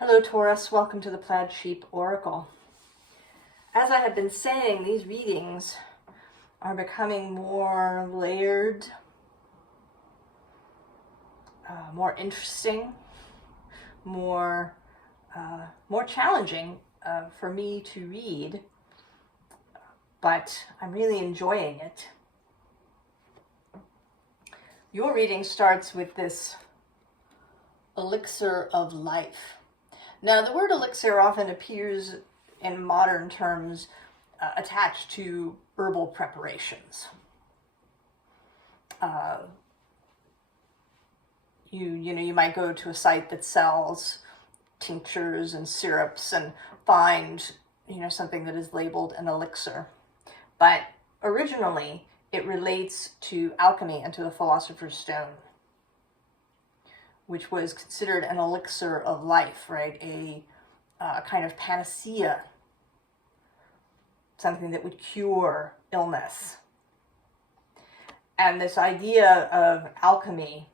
Hello Taurus, welcome to the Plaid Sheep Oracle. As I have been saying, these readings are becoming more layered, more interesting, more challenging for me to read, but I'm really enjoying it. Your reading starts with this elixir of life. Now, the word elixir often appears in modern terms attached to herbal preparations. You might go to a site that sells tinctures and syrups and find something that is labeled an elixir. But originally, it relates to alchemy and to the philosopher's stone, which was considered an elixir of life, right? A kind of panacea, something that would cure illness. And this idea of alchemy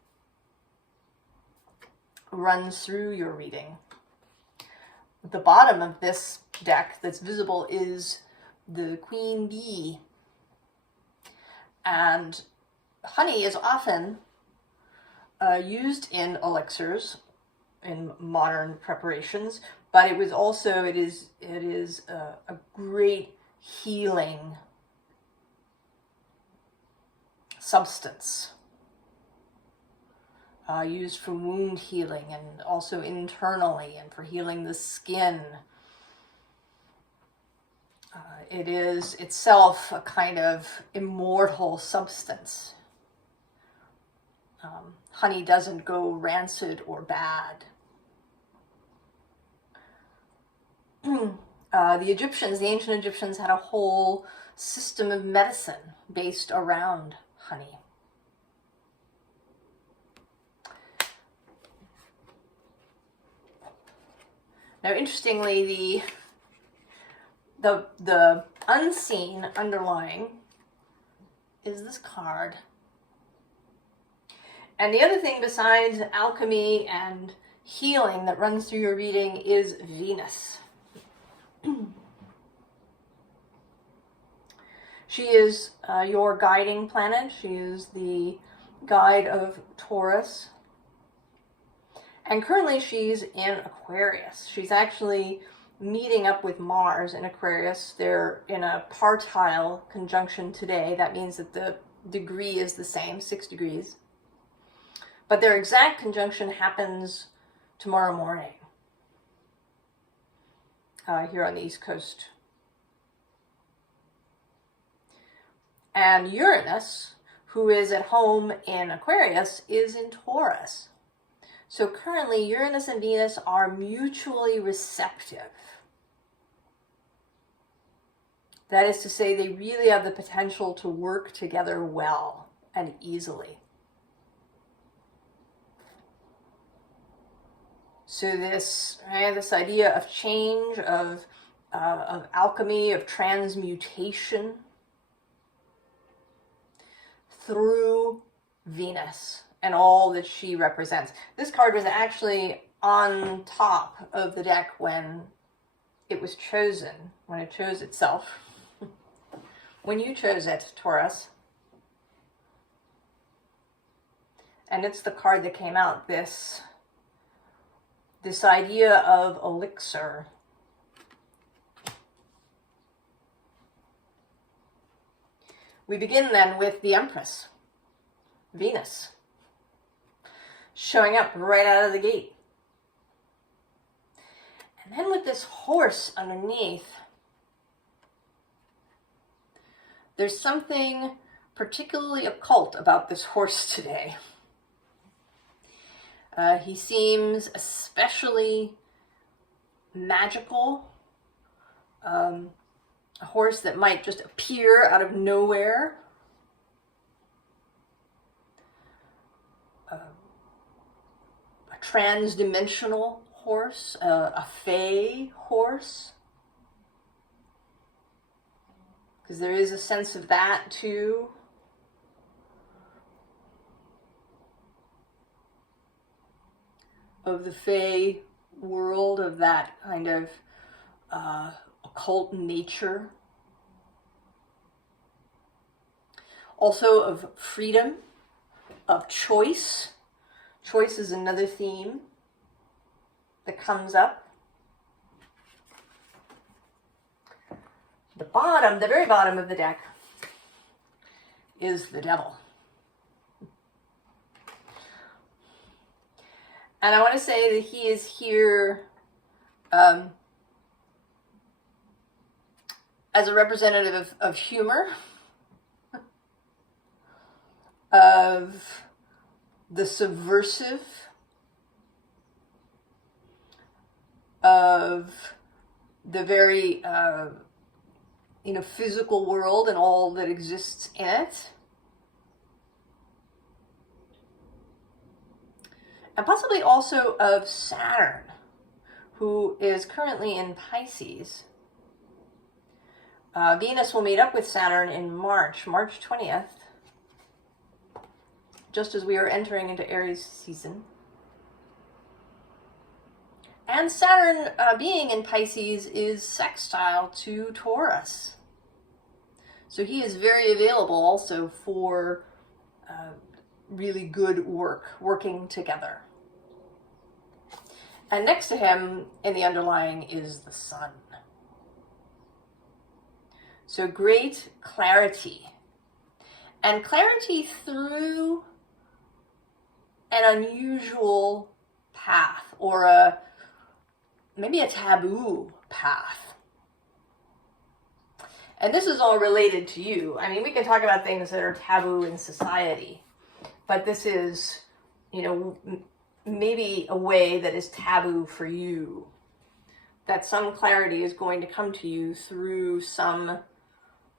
runs through your reading. At the bottom of this deck that's visible is the queen bee. And honey is often used in elixirs in modern preparations, but it is a great healing substance used for wound healing and also internally and for healing the skin. It is itself a kind of immortal substance. Honey doesn't go rancid or bad. The ancient Egyptians had a whole system of medicine based around honey. Now, interestingly, the unseen underlying is this card. And the other thing besides alchemy and healing that runs through your reading is Venus. She is your guiding planet. She is the guide of Taurus. And currently she's in Aquarius. She's actually meeting up with Mars in Aquarius. They're in a partile conjunction today. That means that the degree is the same, 6 degrees. But their exact conjunction happens tomorrow morning here on the East Coast. And Uranus, who is at home in Aquarius, is in Taurus. So currently, Uranus and Venus are mutually receptive. That is to say, they really have the potential to work together well and easily. So this idea of change, of alchemy, of transmutation through Venus and all that she represents. This card was actually on top of the deck when it was chosen, when it chose itself. When you chose it, Taurus. And it's the card that came out, this idea of elixir. We begin then with the Empress, Venus, showing up right out of the gate. And then with this horse underneath, there's something particularly occult about this horse today. He seems especially magical, a horse that might just appear out of nowhere. A trans-dimensional horse, a fae horse. Because there is a sense of that too. of the Fae world, of that kind of occult nature. Also of freedom, of choice. Choice is another theme that comes up. The very bottom of the deck is the devil. And I want to say that he is here as a representative of humor, of the subversive, of the very physical world and all that exists in it. And possibly also of Saturn, who is currently in Pisces. Venus will meet up with Saturn in March 20th, just as we are entering into Aries season. And Saturn, being in Pisces, is sextile to Taurus. So he is very available also for really good working together. And next to him in the underlying is the sun. So great clarity. And clarity through an unusual path, or maybe a taboo path. And this is all related to you. I mean, we can talk about things that are taboo in society, but this is, maybe a way that is taboo for you. That some clarity is going to come to you through some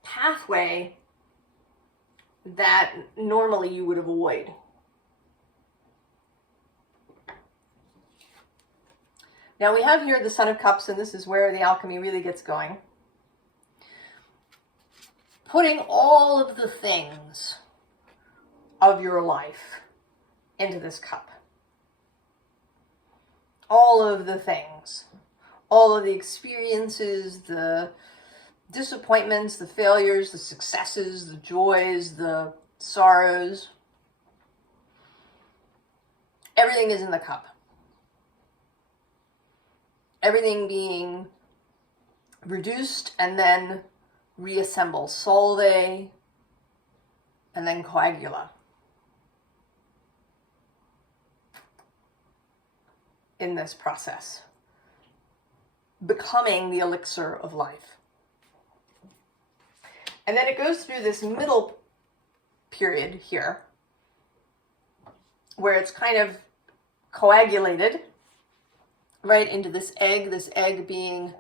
pathway that normally you would avoid. Now we have here the Son of Cups, and this is where the alchemy really gets going. Putting all of the things of your life into this cup. All of the things. All of the experiences, the disappointments, the failures, the successes, the joys, the sorrows. Everything is in the cup. Everything being reduced and then reassembled. Solve and then coagula. In this process. Becoming the elixir of life. And then it goes through this middle period here, where it's kind of coagulated right into this egg being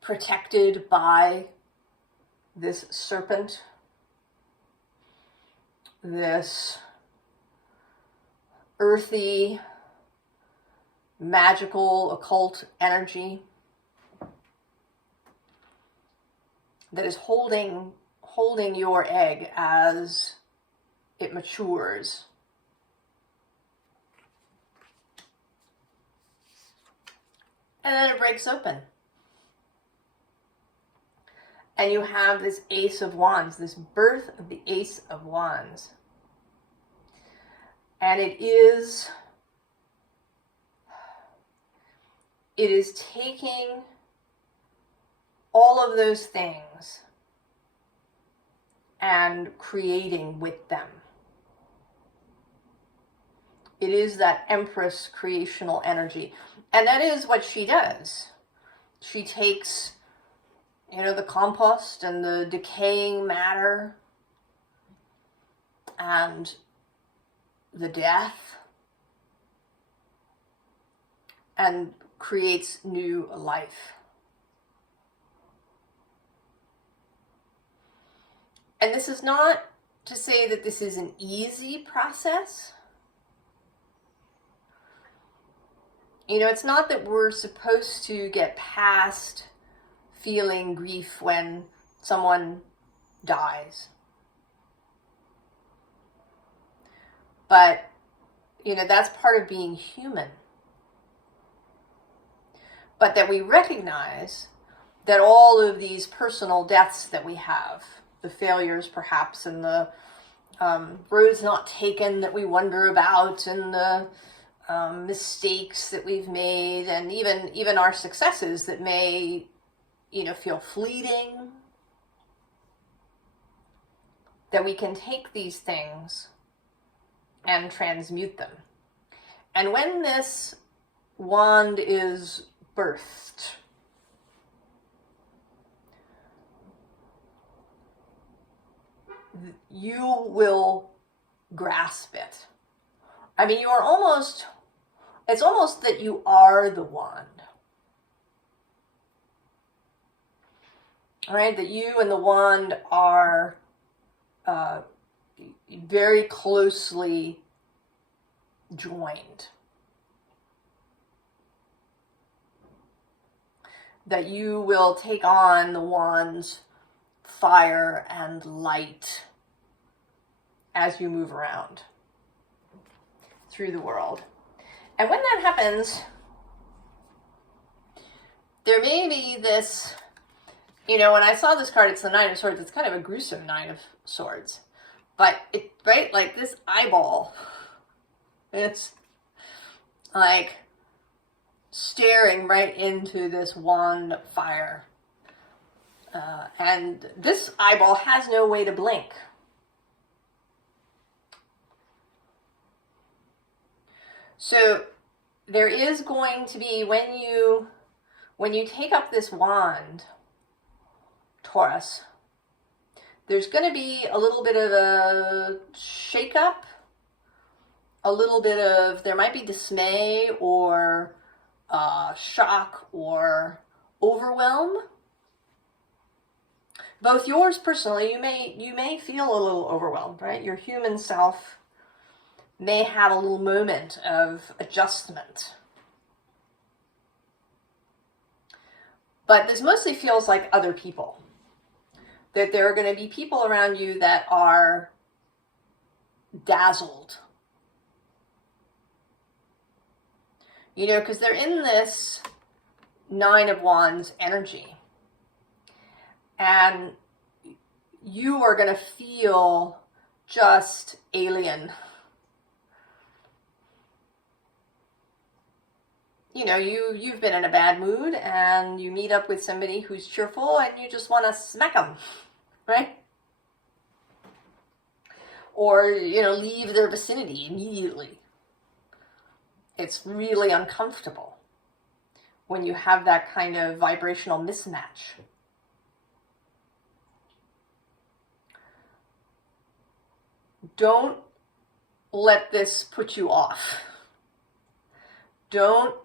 protected by this serpent, this earthy, magical, occult energy that is holding your egg as it matures. And then it breaks open. And you have this Ace of Wands, this birth of the Ace of Wands. And it is taking all of those things and creating with them. It is that Empress creational energy. And that is what she does. She takes, the compost and the decaying matter and the death and creates new life. And this is not to say that this is an easy process. It's not that we're supposed to get past feeling grief when someone dies. But, that's part of being human. but that we recognize that all of these personal deaths that we have, the failures perhaps, and the roads not taken that we wonder about, and the mistakes that we've made, and even our successes that may, feel fleeting, that we can take these things and transmute them. And when this wand is birthed, you will grasp it. I mean, it's almost that you are the wand. Right? That you and the wand are very closely joined. That you will take on the wand's fire and light as you move around through the world. And when that happens, there may be this, when I saw this card, it's the Nine of Swords. It's kind of a gruesome Nine of Swords. But like this eyeball, it's like staring right into this wand fire. And this eyeball has no way to blink. So there is going to be, when you take up this wand, Taurus, there's going to be a little bit of a shake-up, there might be dismay or shock or overwhelm. Both yours personally, you may feel a little overwhelmed, right? Your human self may have a little moment of adjustment. But this mostly feels like other people. That there are going to be people around you that are dazzled. Because they're in this Nine of Wands energy. And you are going to feel just alien. You've been in a bad mood and you meet up with somebody who's cheerful and you just want to smack them, right? Or, leave their vicinity immediately. It's really uncomfortable when you have that kind of vibrational mismatch. Don't let this put you off. Don't,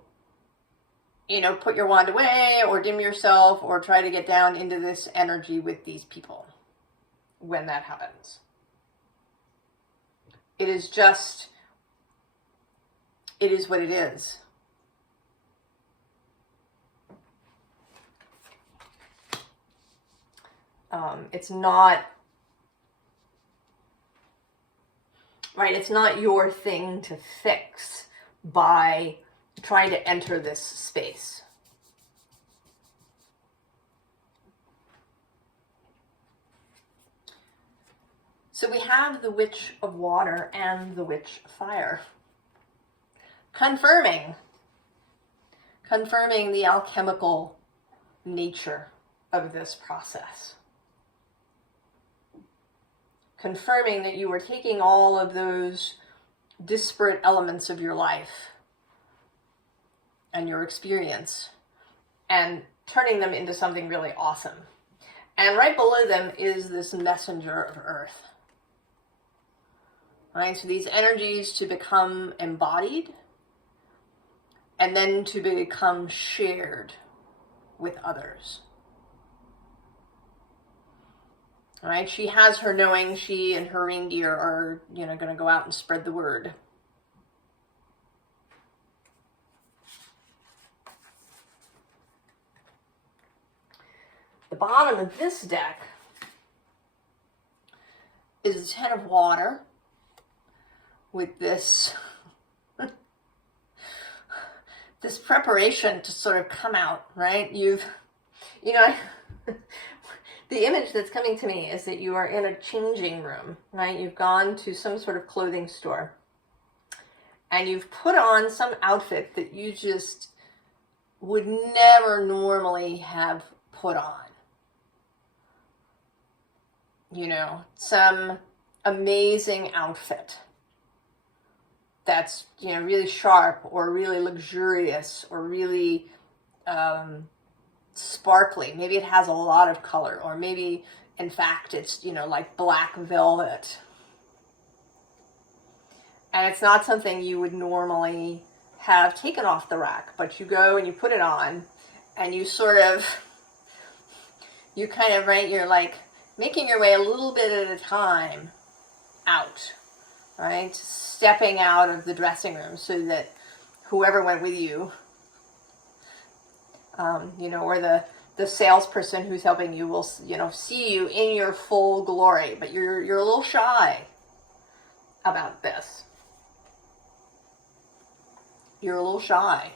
put your wand away or dim yourself or try to get down into this energy with these people when that happens. It is what it is. It's not, right? It's not your thing to fix by trying to enter this space. So we have the Witch of Water and the Witch of Fire. Confirming the alchemical nature of this process. Confirming that you were taking all of those disparate elements of your life and your experience and turning them into something really awesome. And right below them is this messenger of earth. Right? So these energies to become embodied and then to become shared with others. All right? She has her knowing. She and her reindeer are, going to go out and spread the word. The bottom of this deck is the Ten of Water with this this preparation to sort of come out, right? You know, the image that's coming to me is that you are in a changing room, right? You've gone to some sort of clothing store and you've put on some outfit that you just would never normally have put on. You know, some amazing outfit that's, you know, really sharp or really luxurious or really sparkly. Maybe it has a lot of color, or maybe in fact it's, you know, like black velvet. And it's not something you would normally have taken off the rack, but you go and you put it on and you sort of, you kind of, right, you're like making your way a little bit at a time out, right? Stepping out of the dressing room so that whoever went with you, you know, or the salesperson who's helping you will, you know, see you in your full glory, but you're a little shy about this. You're a little shy.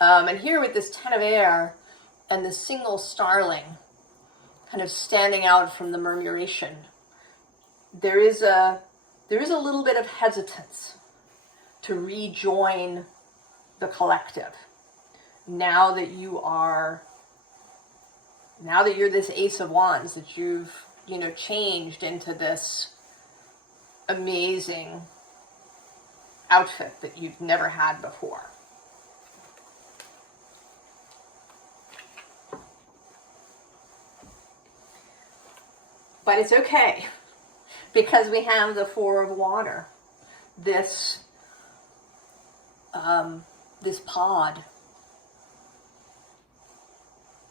And here with this 10 of air and the single starling kind of standing out from the murmuration, there is a little bit of hesitance to rejoin the collective. Now that you're this Ace of Wands, that you've, you know, changed into this amazing outfit that you've never had before. But it's okay, because we have the Four of Water, this pod,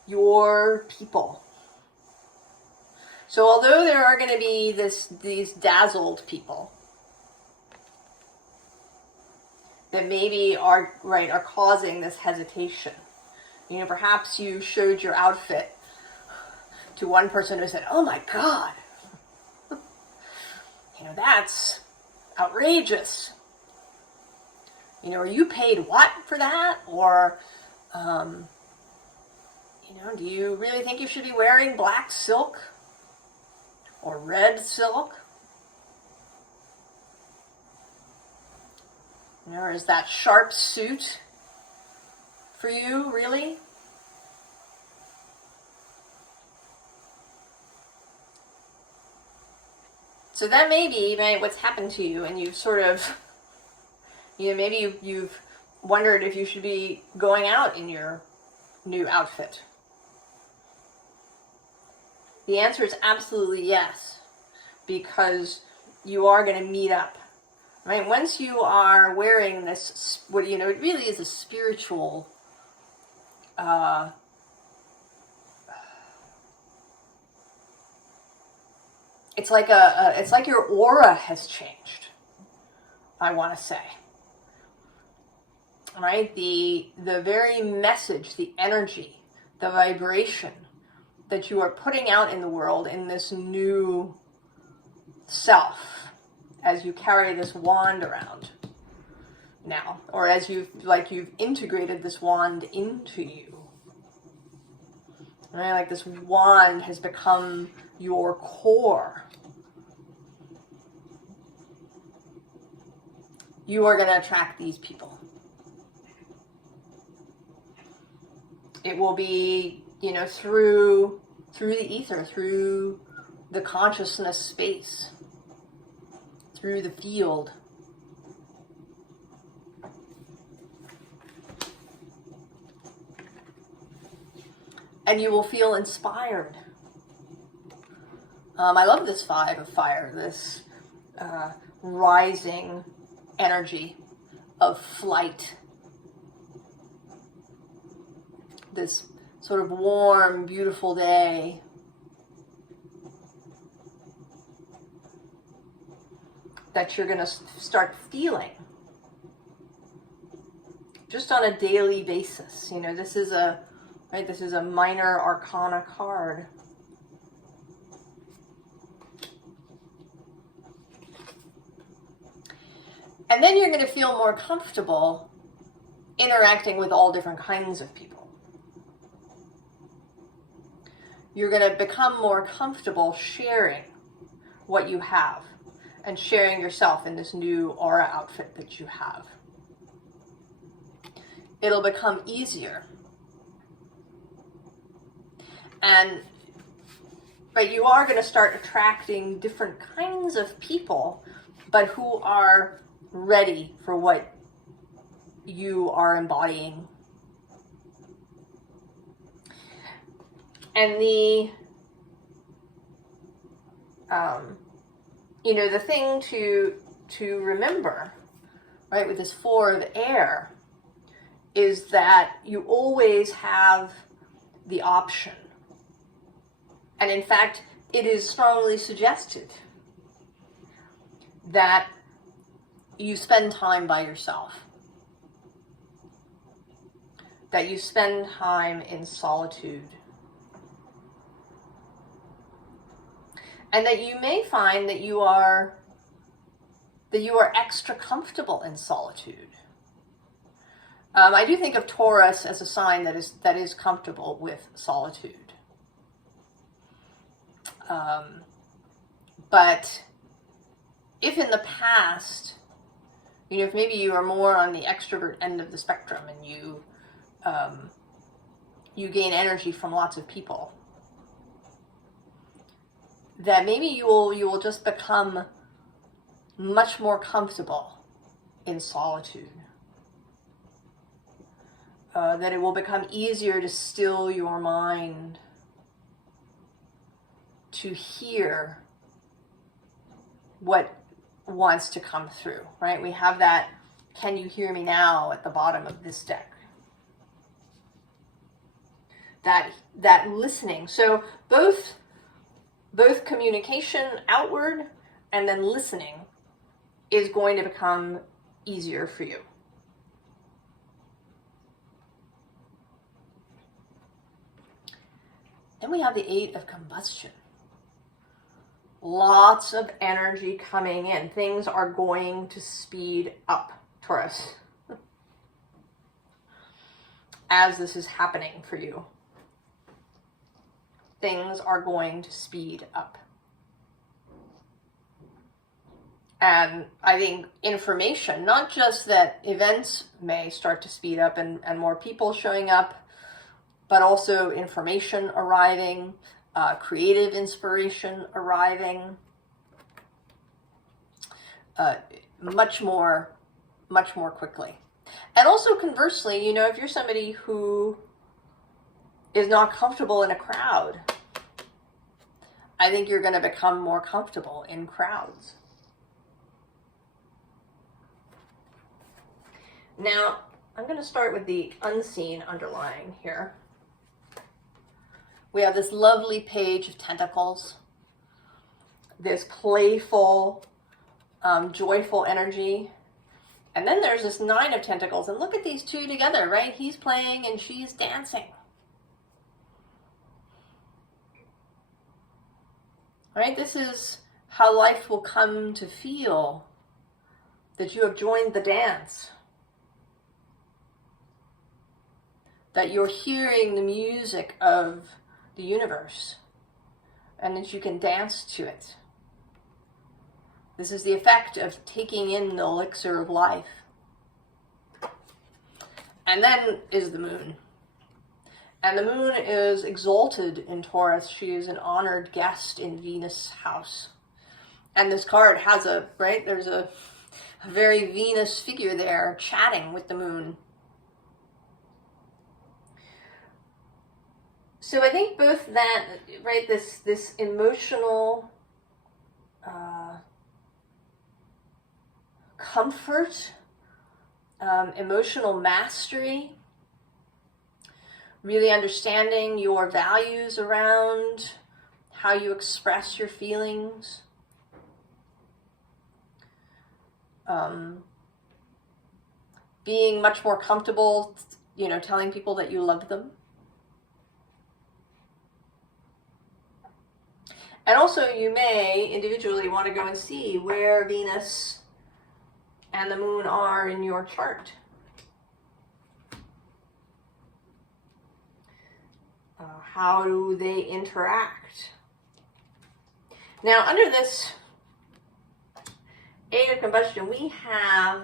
your people. So although there are going to be these dazzled people that maybe are causing this hesitation, you know, perhaps you showed your outfit to one person who said, "Oh my God, you know, that's outrageous. You know, are you paid what for that? Or, you know, do you really think you should be wearing black silk or red silk? You know, or is that sharp suit for you, really?" So that may be, right, what's happened to you, and you've sort of, you know, maybe you've wondered if you should be going out in your new outfit. The answer is absolutely yes, because you are going to meet up, right? Once you are wearing this, what, you know, it really is a spiritual, it's like your aura has changed, I want to say. Right? The very message, the energy, the vibration that you are putting out in the world in this new self, as you carry this wand around now, or as you've integrated this wand into you. Right? Like this wand has become your core. You are going to attract these people. It will be, you know, through the ether, through the consciousness space, through the field. And you will feel inspired. I love this vibe of fire, this rising energy of flight. This sort of warm, beautiful day. That you're going to start feeling just on a daily basis. You know, this is a minor arcana card. And then you're going to feel more comfortable interacting with all different kinds of people. You're going to become more comfortable sharing what you have and sharing yourself in this new aura outfit that you have. It'll become easier. But you are going to start attracting different kinds of people, but who are ready for what you are embodying. And the thing to remember, right, with this 4 of air, is that you always have the option. And in fact, it is strongly suggested that you spend time by yourself, that you spend time in solitude, and that you may find that you are extra comfortable in solitude. I do think of Taurus as a sign that is comfortable with solitude. But if in the past, if maybe you are more on the extrovert end of the spectrum and you gain energy from lots of people, that maybe you will just become much more comfortable in solitude. That it will become easier to still your mind, to hear what wants to come through, right? We have that "Can you hear me now?" at the bottom of this deck. That listening. So both communication outward and then listening is going to become easier for you. Then we have the 8 of combustion. Lots of energy coming in. Things are going to speed up, Taurus, as this is happening for you. Things are going to speed up. And I think information, not just that events may start to speed up and more people showing up, but also information arriving, creative inspiration arriving, much more quickly. And also conversely, if you're somebody who is not comfortable in a crowd, I think you're going to become more comfortable in crowds. Now, I'm going to start with the unseen underlying here. We have this lovely Page of Pentacles, this playful, joyful energy. And then there's this 9 of Pentacles. And look at these two together, right? He's playing and she's dancing. Right? This is how life will come to feel, that you have joined the dance. That you're hearing the music of the universe and that you can dance to it. This is the effect of taking in the elixir of life. And then is the moon. And the moon is exalted in Taurus. She is an honored guest in Venus' house. And this card has there's a very Venus figure there chatting with the moon. So I think both that, right, this emotional comfort, emotional mastery, really understanding your values around how you express your feelings, being much more comfortable, telling people that you love them. And also you may individually want to go and see where Venus and the moon are in your chart. How do they interact? Now, under this Eight of Combustion, we have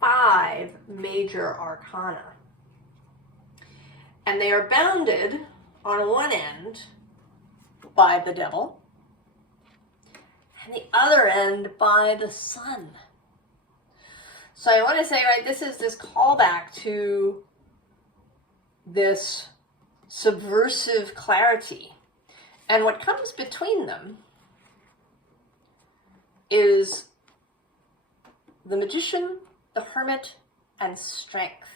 5 major arcana. And they are bounded on one end by the devil, and the other end by the sun. So I want to say, right, this is this callback to this subversive clarity. And what comes between them is the Magician, the Hermit, and Strength.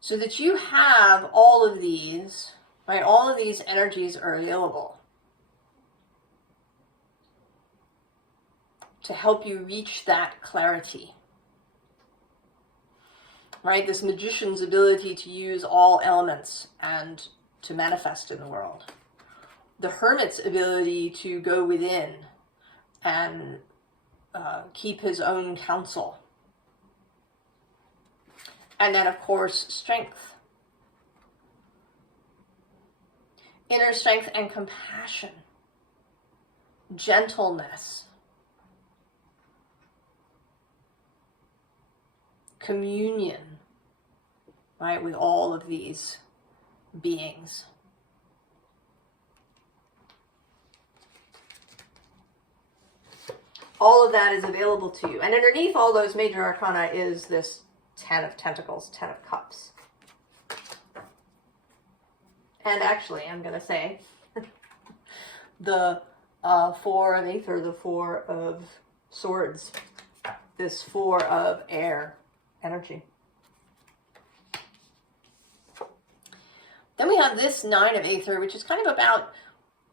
So that you have all of these, right? All of these energies are available to help you reach that clarity. Right? This magician's ability to use all elements and to manifest in the world. The hermit's ability to go within and keep his own counsel. And then, of course, strength. Inner strength and compassion. Gentleness. Communion, right, with all of these beings. All of that is available to you. And underneath all those major arcana is this 10 of Pentacles, 10 of Cups. And actually, I'm going to say the 4 of Aether, the 4 of Swords, this 4 of Air energy. Then we have this 9 of Aether, which is kind of about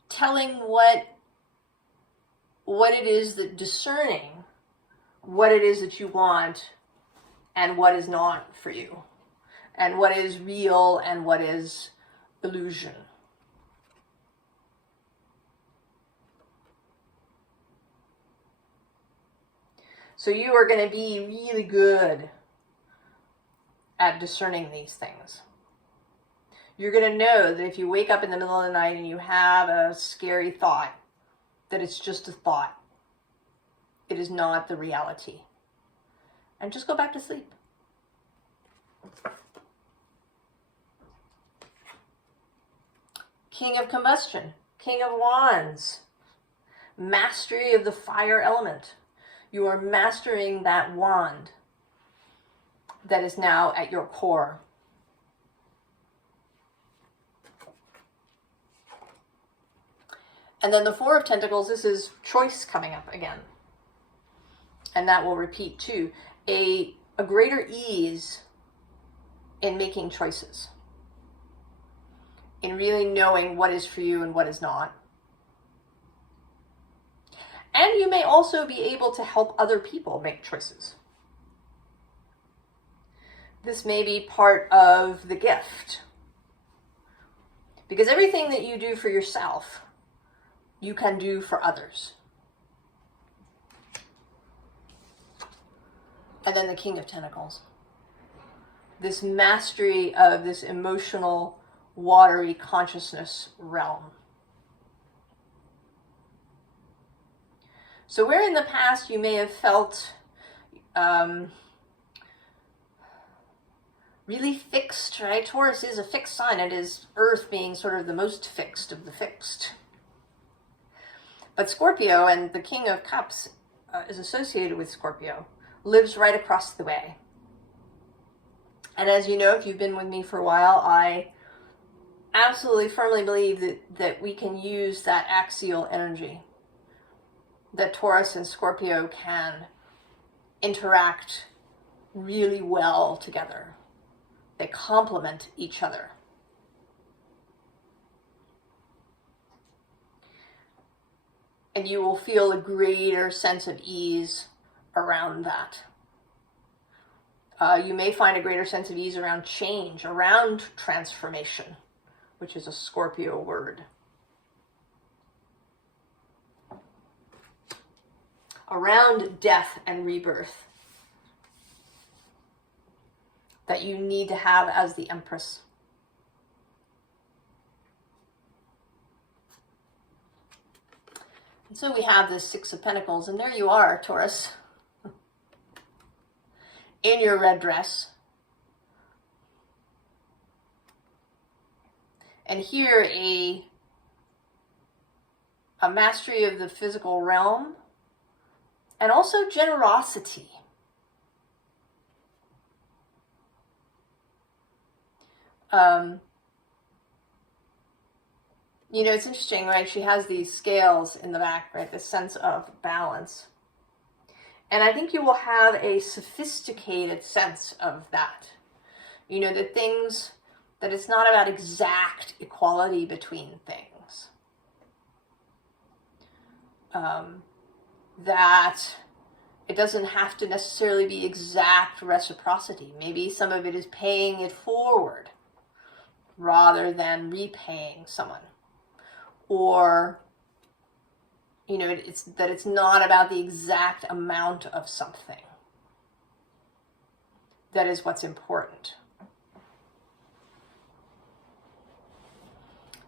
telling what it is that discerning what it is that you want and what is not for you, and what is real and what is illusion. So you are going to be really good at discerning these things. You're going to know that if you wake up in the middle of the night and you have a scary thought, that it's just a thought. It is not the reality. And just go back to sleep. King of Combustion, King of Wands, mastery of the fire element. You are mastering that wand that is now at your core. And then the 4 of Pentacles, this is choice coming up again. And that will repeat too. A greater ease in making choices. In really knowing what is for you and what is not. And you may also be able to help other people make choices. This may be part of the gift. Because everything that you do for yourself, you can do for others. And then the King of Pentacles. This mastery of this emotional, watery consciousness realm. So where in the past you may have felt really fixed, right? Taurus is a fixed sign. It is Earth being sort of the most fixed of the fixed. But Scorpio, and the King of Cups is associated with Scorpio, lives right across the way. And as you know, if you've been with me for a while, I absolutely firmly believe that we can use that axial energy. That Taurus and Scorpio can interact really well together. They complement each other. And you will feel a greater sense of ease around that. You may find a greater sense of ease around change, around transformation, which is a Scorpio word. Around death and rebirth. that you need to have as the Empress. And so we have this Six of Pentacles, and there you are, Taurus, in your red dress. And here a mastery of the physical realm, and also generosity. You know, it's interesting, right? She has these scales in the back, right? This sense of balance. And I think you will have a sophisticated sense of that. You know, that it's not about exact equality between things. That it doesn't have to necessarily be exact reciprocity. Maybe some of it is paying it forward rather than repaying someone. Or, you know, it's not about the exact amount of something. That is what's important.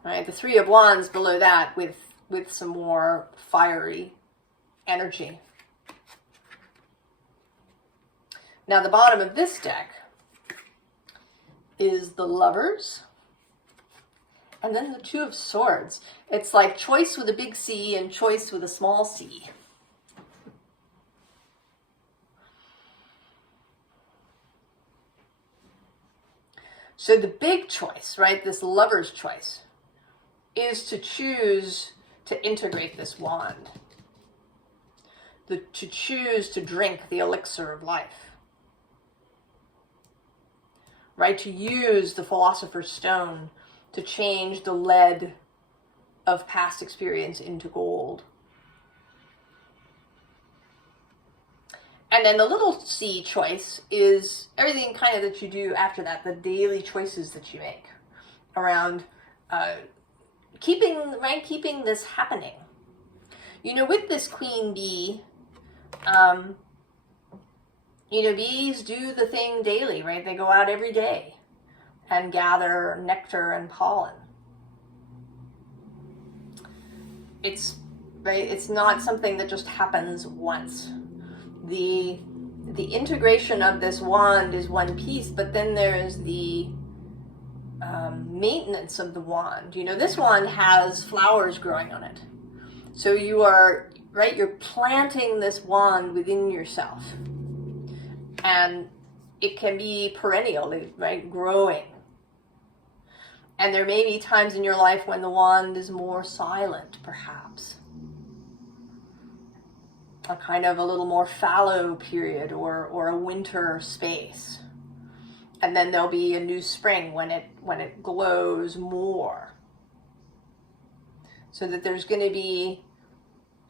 Right? The Three of Wands below that with some more fiery energy. Now the bottom of this deck is the Lovers. And then the Two of Swords. It's like choice with a big C and choice with a small c. So the big choice, right, this Lover's choice, is to choose to integrate this wand. To choose to drink the elixir of life. Right, to use the Philosopher's Stone to change the lead of past experience into gold. And then the little c choice is everything kind of that you do after that, the daily choices that you make around keeping this happening. You know, with this Queen Bee, you know, bees do the thing daily, right? They go out every day and gather nectar and pollen. It's not something that just happens once. The integration of this wand is one piece, but then there is the maintenance of the wand. You know, this wand has flowers growing on it. So you are, right, you're planting this wand within yourself. And it can be perennial, right, growing. And there may be times in your life when the wand is more silent, perhaps. A kind of a little more fallow period or a winter space. And then there'll be a new spring when it glows more. So that there's going to be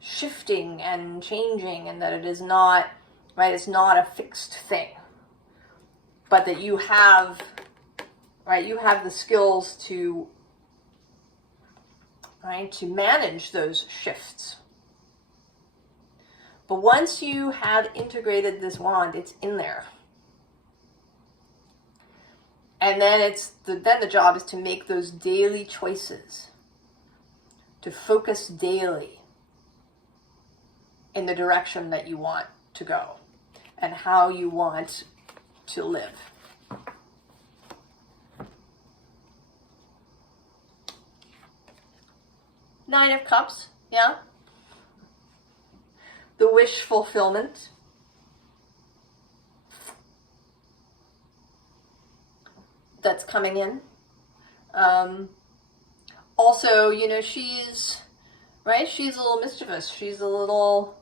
shifting and changing, and that it is not, right, it's not a fixed thing. But that you have, right, you have the skills to, right, to manage those shifts. But once you have integrated this wand, it's in there. And then then the job is to make those daily choices, to focus daily in the direction that you want to go and how you want to live. Nine of Cups, yeah? The wish fulfillment. That's coming in. Also, you know, she's, right, she's a little mischievous. She's a little,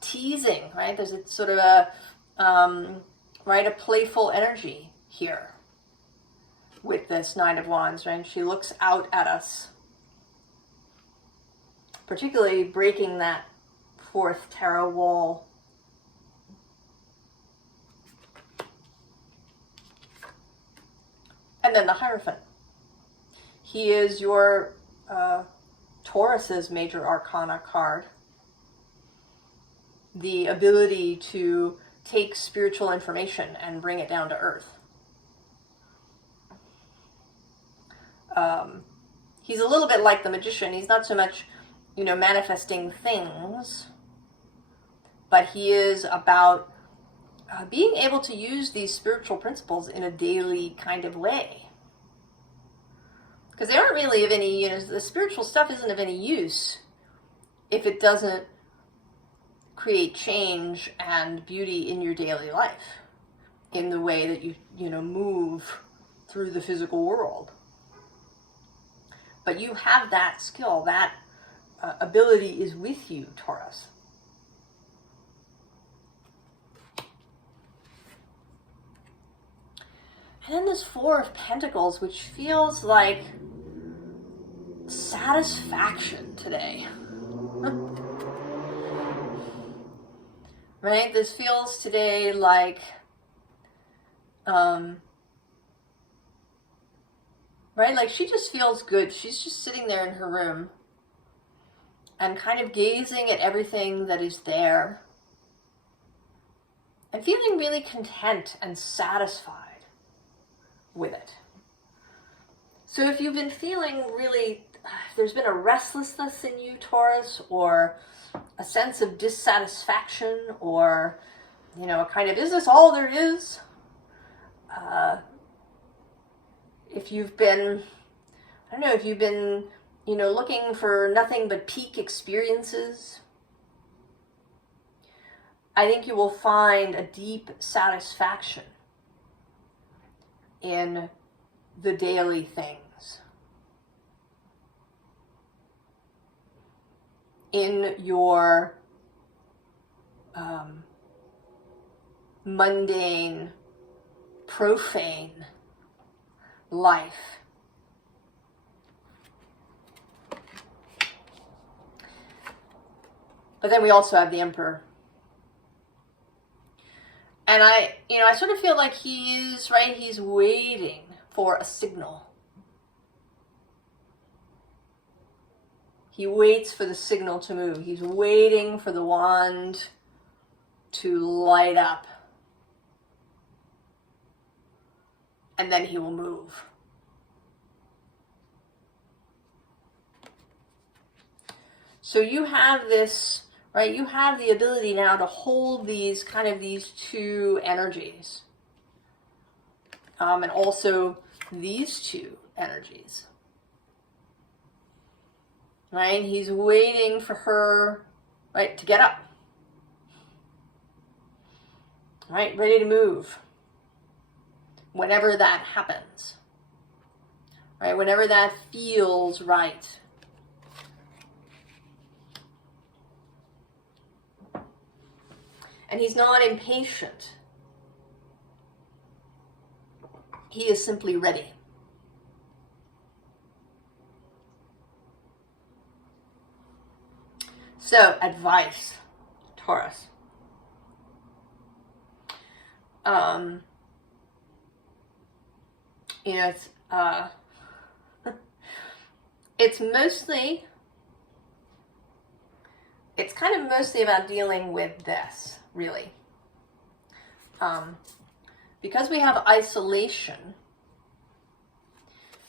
teasing, right? There's a sort of a, right, a playful energy here with this Nine of Wands, right? She looks out at us, particularly breaking that fourth tarot wall. And then the Hierophant. He is your Taurus's major arcana card. the ability to take spiritual information and bring it down to earth. He's a little bit like the magician. He's not so much, manifesting things, but he is about being able to use these spiritual principles in a daily kind of way. Because they aren't really of any, the spiritual stuff isn't of any use if it doesn't create change and beauty in your daily life, in the way that you move through the physical world. But you have that skill, that ability is with you, Taurus. And then this Four of Pentacles, which feels like satisfaction today. Right? This feels today like, right? Like she just feels good. She's just sitting there in her room and kind of gazing at everything that is there and feeling really content and satisfied with it. So if you've been feeling really, if there's been a restlessness in you, Taurus, or a sense of dissatisfaction, or, a kind of, is this all there is? If you've been, looking for nothing but peak experiences, I think you will find a deep satisfaction in the daily things, in your mundane, profane life. But then we also have the Emperor. And I sort of feel like he's waiting for a signal. He waits for the signal to move. He's waiting for the wand to light up. And then he will move. So you have this, right? You have the ability now to hold these two energies. And also these two energies. Right? He's waiting for her, right, to get up. Right? Ready to move. Whenever that happens. Right? Whenever that feels right. And he's not impatient. He is simply ready. So, advice, Taurus. It's kind of mostly about dealing with this, really. Because we have isolation,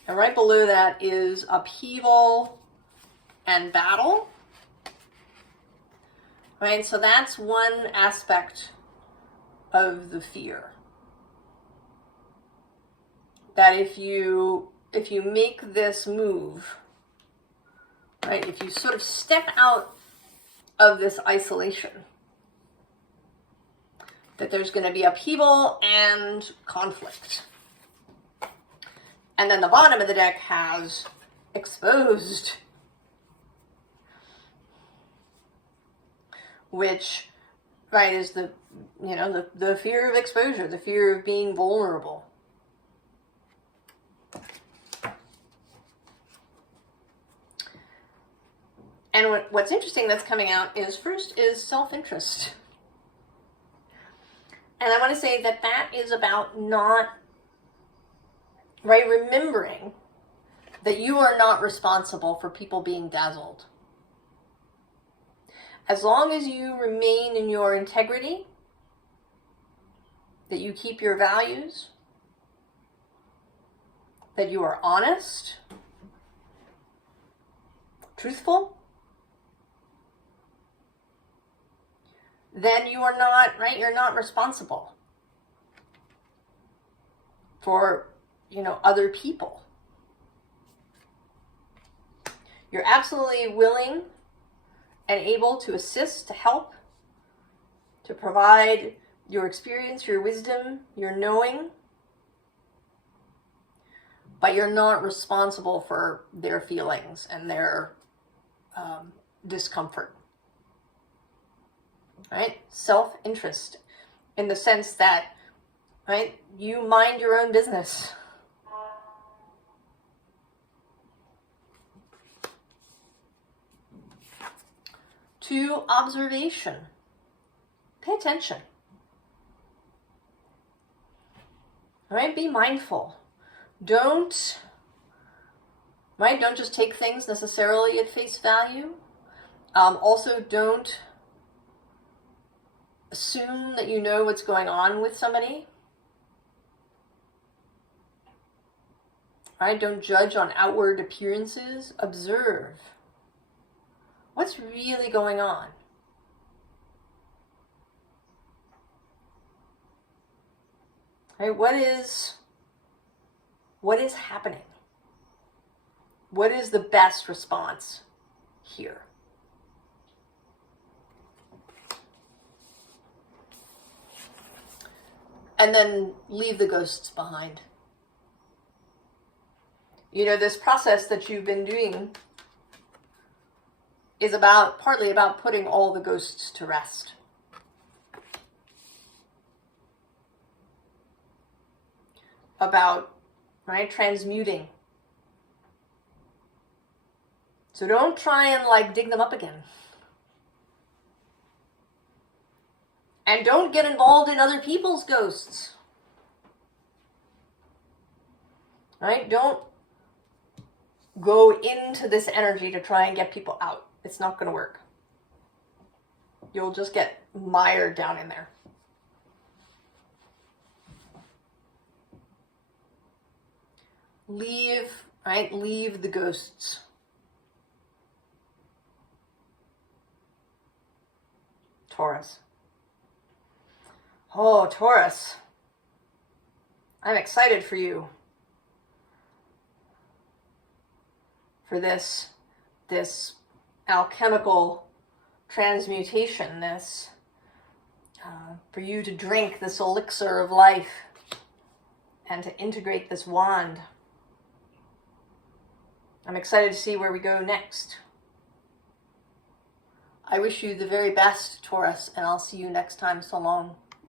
and right below that is upheaval and battle. Right, so that's one aspect of the fear. That if you make this move, right, if you sort of step out of this isolation, that there's going to be upheaval and conflict. And then the bottom of the deck has exposed, which, right, is the fear of exposure, the fear of being vulnerable. And what's interesting that's coming out is, first is self-interest. And I want to say that is about not, right, remembering that you are not responsible for people being dazzled. As long as you remain in your integrity, that you keep your values, that you are honest, truthful, then you are not, right? You're not responsible for, other people. You're absolutely willing and able to assist, to help, to provide your experience, your wisdom, your knowing, but you're not responsible for their feelings and their discomfort. Right? Self-interest, in the sense that, right, you mind your own business. To observation. Pay attention. All right? Be mindful. Don't just take things necessarily at face value. Also, don't assume that you know what's going on with somebody. Right? Don't judge on outward appearances. Observe. What's really going on? Right? What is happening? What is the best response here? And then leave the ghosts behind. This process that you've been doing is partly about putting all the ghosts to rest. About, right, transmuting. So don't try and dig them up again. And don't get involved in other people's ghosts. Right? Don't go into this energy to try and get people out. It's not going to work. You'll just get mired down in there. Leave the ghosts. Taurus. Oh, Taurus. I'm excited for you. For this alchemical transmutation, for you to drink this elixir of life and to integrate this wand. I'm excited to see where we go next. I wish you the very best, Taurus, and I'll see you next time. So long.